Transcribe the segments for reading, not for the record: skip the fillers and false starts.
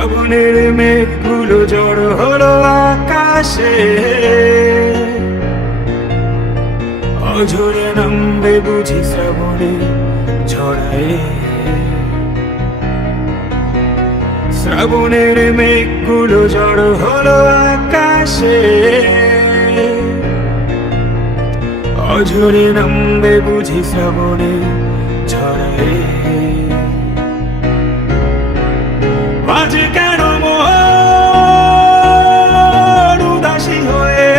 শ্রাবণের মেঘগুলো জড় হলো আকাশে, অঝরে নামবে বুঝি শ্রাবণে ঝড়ায়। শ্রাবণের মেঘগুলো জড় হলো আকাশে, অঝরে নামবে বুঝি শ্রাবণে ঝড়ায়। আজ কেন মন উদাসী হয়ে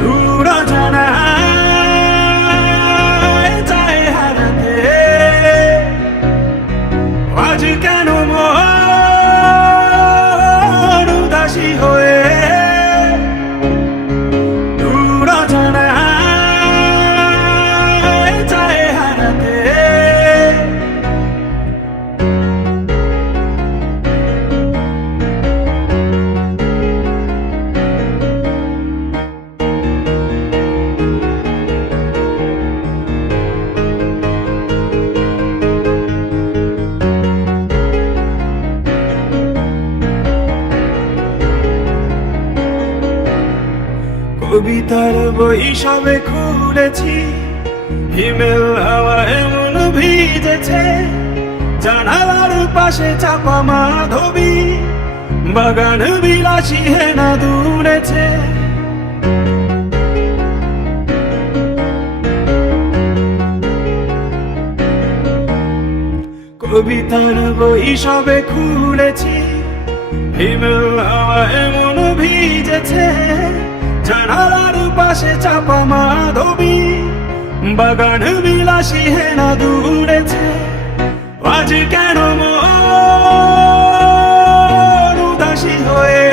দূর জানায় যায় হারাতে? আজ কেন মন উদাসী হয়ে দূর জানায় যায় হারাতে? কবিতার বই সবে খুলেছি, হিমেল হাওয়া এমন ভিজেছে, জানালার পাশে চাপা মাধবী, বাগান বিলাসী হেনা দুলেছে। কবিতার বই সবে খুলেছি, হিমেল হাওয়া এমন ভিজেছে, জানালার পাশে চাপা মাধবী, বাগান বিলাসী হেনা দুলেছে। আজ কেন মন উদাসী হয়ে